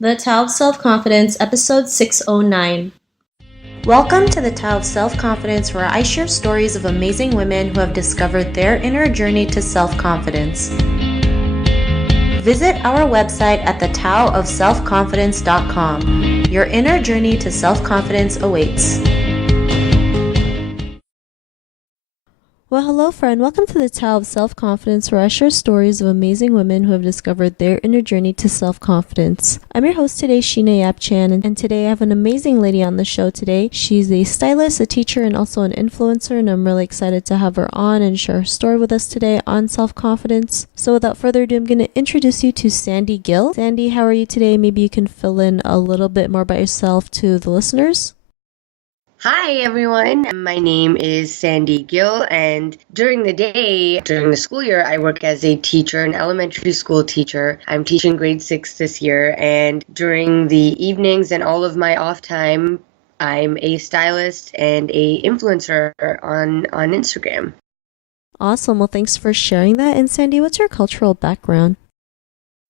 The Tao of Self-Confidence, episode 609. Welcome to the Tao of Self-Confidence, where I share stories of amazing women who have discovered their inner journey to self-confidence. Visit our website at thetaoofselfconfidence.com. Your inner journey to self-confidence awaits. Well, hello, friend. Welcome to the Tao of Self-Confidence, where I share stories of amazing women who have discovered their inner journey to self-confidence. I'm your host today, Sheena Yap-Chan, and today I have an amazing lady on the show today. She's a stylist, a teacher, and also an influencer, and I'm really excited to have her on and share her story with us today on self-confidence. So without further ado, I'm going to introduce you to Sandy Gill. Sandy, how are you today? Maybe you can fill in a little bit more about yourself to the listeners. Hi everyone, my name is Sandy Gill, and during the school year, I work as a teacher, an elementary school teacher. I'm teaching grade 6 this year, and during the evenings and all of my off time, I'm a stylist and a influencer on Instagram. Awesome. Well, thanks for sharing that. And Sandy, what's your cultural background?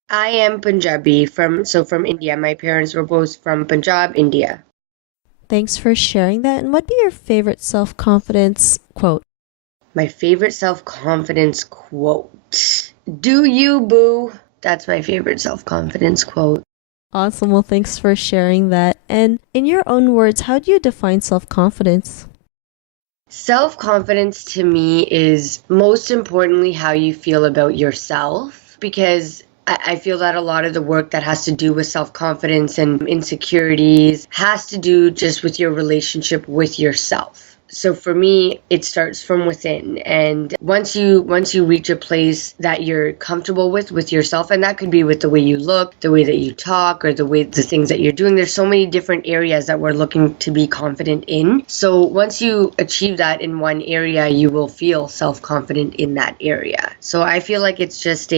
I am Punjabi from India. My parents were both from Punjab, India. Thanks for sharing that. And what'd be your favorite self-confidence quote? My favorite self-confidence quote. Do you, boo? That's my favorite self-confidence quote. Awesome. Well, thanks for sharing that. And in your own words, how do you define self-confidence? Self-confidence to me is most importantly how you feel about yourself, because I feel that a lot of the work that has to do with self-confidence and insecurities has to do just with your relationship with yourself. So for me, it starts from within. And once you reach a place that you're comfortable with yourself, and that could be with the way you look, the way that you talk, or the things that you're doing. There's so many different areas that we're looking to be confident in. So once you achieve that in one area, you will feel self-confident in that area. So I feel like it's just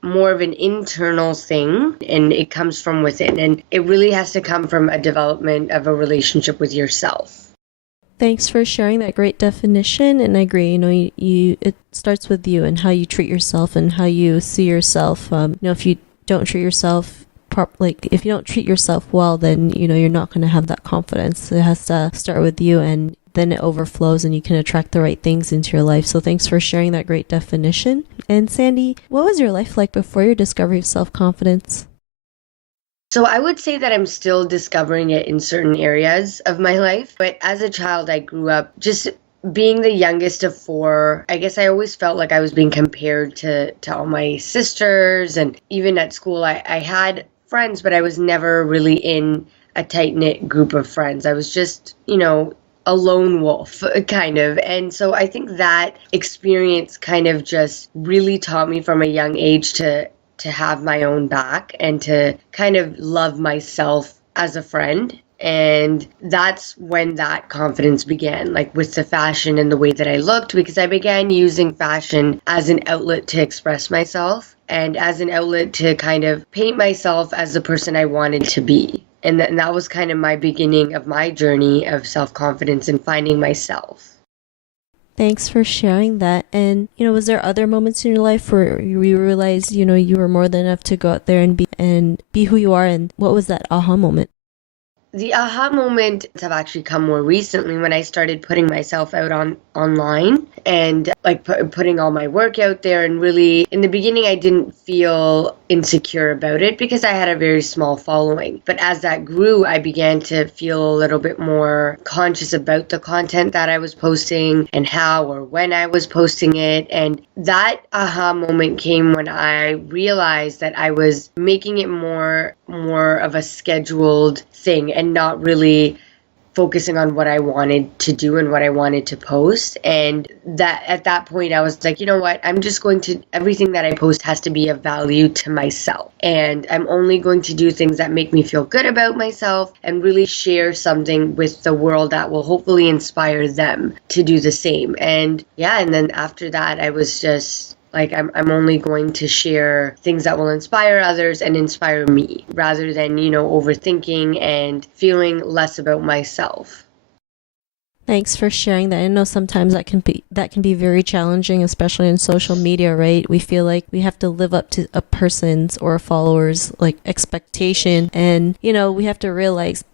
more of an internal thing, and it comes from within, and it really has to come from a development of a relationship with yourself. Thanks for sharing that great definition, and I agree. It starts with you and how you treat yourself and how you see yourself. If you don't treat yourself if you don't treat yourself well, then you're not going to have that confidence. It has to start with you, and then it overflows and you can attract the right things into your life. So thanks for sharing that great definition. And Sandy, what was your life like before your discovery of self-confidence? So I would say that I'm still discovering it in certain areas of my life. But as a child, I grew up just being the youngest of four. I guess I always felt like I was being compared to all my sisters. And even at school, I had friends, but I was never really in a tight-knit group of friends. I was just, a lone wolf, kind of. And so I think that experience kind of just really taught me from a young age to have my own back and to kind of love myself as a friend. And that's when that confidence began, like with the fashion and the way that I looked, because I began using fashion as an outlet to express myself and as an outlet to kind of paint myself as the person I wanted to be. And that was kind of my beginning of my journey of self-confidence and finding myself. Thanks for sharing that. And, was there other moments in your life where you realized, you were more than enough to go out there and be who you are? And what was that aha moment? The aha moment have actually come more recently when I started putting myself out online and like putting all my work out there. And really, in the beginning, I didn't feel insecure about it because I had a very small following. But as that grew, I began to feel a little bit more conscious about the content that I was posting and how or when I was posting it. And that aha moment came when I realized that I was making it more of a scheduled thing and not really focusing on what I wanted to do and what I wanted to post. And that at that point I was like, you know what, everything that I post has to be of value to myself. And I'm only going to do things that make me feel good about myself and really share something with the world that will hopefully inspire them to do the same. And then after that, I was just like, I'm only going to share things that will inspire others and inspire me rather than, overthinking and feeling less about myself. Thanks for sharing that. I know sometimes that can be very challenging, especially in social media, right? We feel like we have to live up to a person's or a follower's like expectation, and we have to realize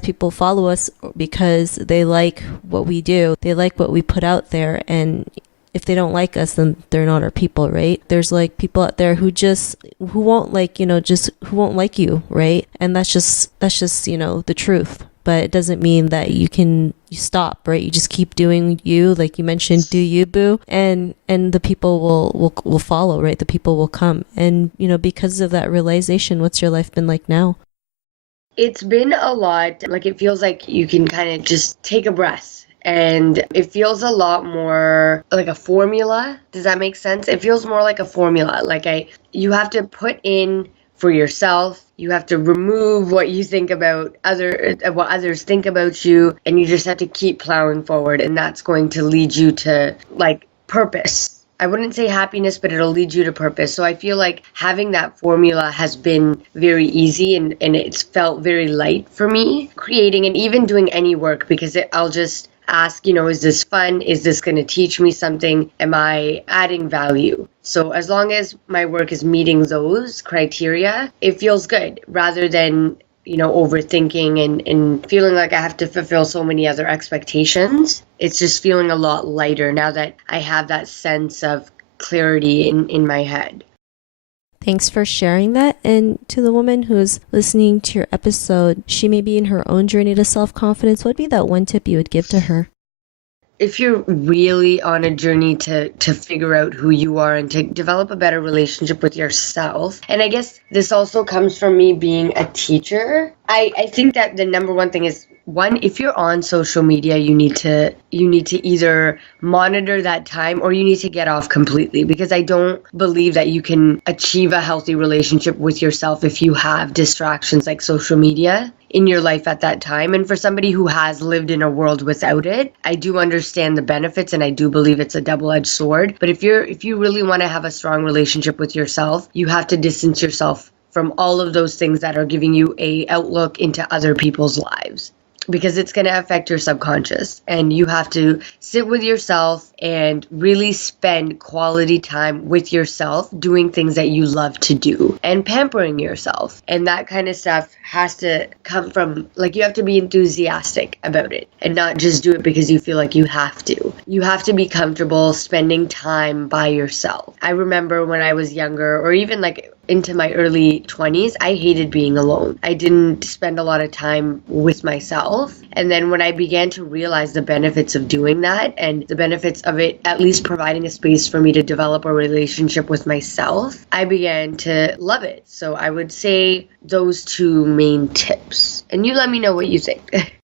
people follow us because they like what we do. They like what we put out there, and if they don't like us, then they're not our people, right? There's like people out there who won't who won't like you, right? And that's just the truth. But it doesn't mean that you stop, right? You just keep doing you, like you mentioned, do you, boo, and the people will follow, right? The people will come, and because of that realization, what's your life been like now? It's been a lot. Like, it feels like you can kind of just take a breath. And it feels a lot more like a formula. Does that make sense? It feels more like a formula. You have to put in for yourself. You have to remove what you think about what others think about you, and you just have to keep plowing forward, and that's going to lead you to like purpose. I wouldn't say happiness, but it'll lead you to purpose. So I feel like having that formula has been very easy, and it's felt very light for me creating and even doing any work, because I'll just ask, is this fun? Is this going to teach me something? Am I adding value? So as long as my work is meeting those criteria, it feels good rather than overthinking and feeling like I have to fulfill so many other expectations. It's just feeling a lot lighter now that I have that sense of clarity in my head. Thanks for sharing that. And to the woman who's listening to your episode, she may be in her own journey to self-confidence. What would be that one tip you would give to her? If you're really on a journey to figure out who you are and to develop a better relationship with yourself, and I guess this also comes from me being a teacher, I think that the number one thing is, one, if you're on social media, you need to either monitor that time or you need to get off completely, because I don't believe that you can achieve a healthy relationship with yourself if you have distractions like social media in your life at that time. And for somebody who has lived in a world without it, I do understand the benefits, and I do believe it's a double-edged sword. But if you really want to have a strong relationship with yourself, you have to distance yourself from all of those things that are giving you a outlook into other people's lives, because it's going to affect your subconscious, and you have to sit with yourself and really spend quality time with yourself doing things that you love to do and pampering yourself. And that kind of stuff has to come from, like, you have to be enthusiastic about it and not just do it because you feel like you have to. You have to be comfortable spending time by yourself. I remember when I was younger, or even like into my early 20s, I hated being alone. I didn't spend a lot of time with myself. And then when I began to realize the benefits of doing that, and the benefits of it at least providing a space for me to develop a relationship with myself, I began to love it. So I would say those two main tips. And you let me know what you think.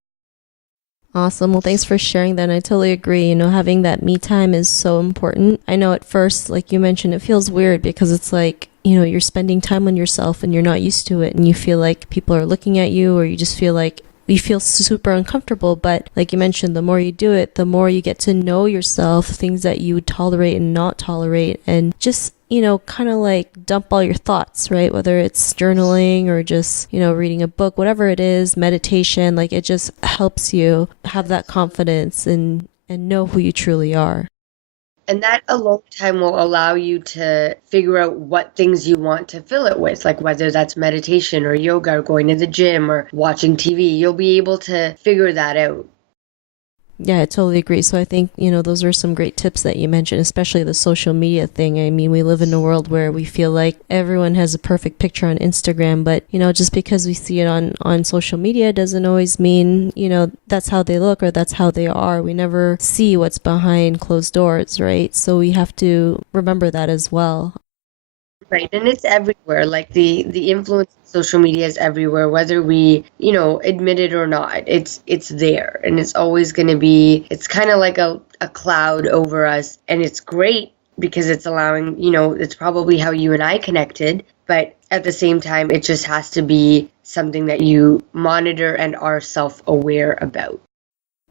Awesome. Well, thanks for sharing that. And I totally agree. Having that me time is so important. I know at first, like you mentioned, it feels weird because it's like, you're spending time on yourself and you're not used to it, and you feel like people are looking at you, or you just feel like you feel super uncomfortable. But like you mentioned, the more you do it, the more you get to know yourself, things that you tolerate and not tolerate, and just kind of like dump all your thoughts, right? Whether it's journaling or just, reading a book, whatever it is, meditation, like it just helps you have that confidence and know who you truly are. And that alone time will allow you to figure out what things you want to fill it with, like whether that's meditation or yoga or going to the gym or watching TV. You'll be able to figure that out. Yeah, I totally agree. So I think, those are some great tips that you mentioned, especially the social media thing. I mean, we live in a world where we feel like everyone has a perfect picture on Instagram, but, just because we see it on social media doesn't always mean, that's how they look or that's how they are. We never see what's behind closed doors, right? So we have to remember that as well. Right. And it's everywhere. Like the influence of social media is everywhere, whether we, admit it or not. It's there, and it's always going to be, it's kind of like a cloud over us. And it's great because it's allowing, it's probably how you and I connected. But at the same time, it just has to be something that you monitor and are self-aware about.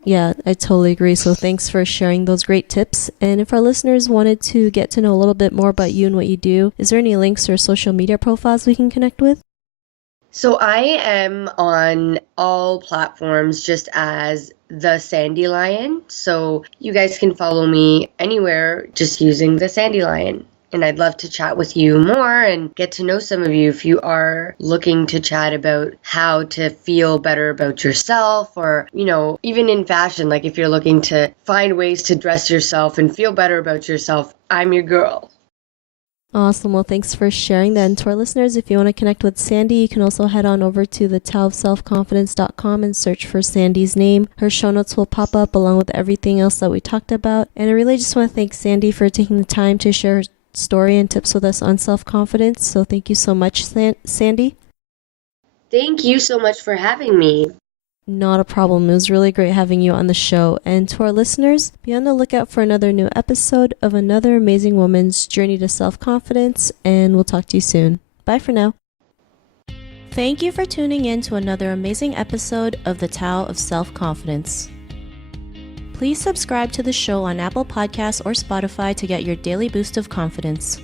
Yeah, I totally agree. So thanks for sharing those great tips. And if our listeners wanted to get to know a little bit more about you and what you do, is there any links or social media profiles we can connect with? So I am on all platforms just as TheSandyLion. So you guys can follow me anywhere just using TheSandyLion. And I'd love to chat with you more and get to know some of you if you are looking to chat about how to feel better about yourself, or, even in fashion, like if you're looking to find ways to dress yourself and feel better about yourself, I'm your girl. Awesome. Well, thanks for sharing that. And to our listeners, if you want to connect with Sandy, you can also head on over to thetaoofselfconfidence.com and search for Sandy's name. Her show notes will pop up along with everything else that we talked about. And I really just want to thank Sandy for taking the time to share her story and tips with us on self-confidence. So thank you so much, Sandy. Thank you so much for having me. Not a problem. It was really great having you on the show. And to our listeners, be on the lookout for another new episode of another amazing woman's journey to self-confidence, and we'll talk to you soon. Bye for now. Thank you for tuning in to another amazing episode of The Tao of Self-Confidence. Please subscribe to the show on Apple Podcasts or Spotify to get your daily boost of confidence.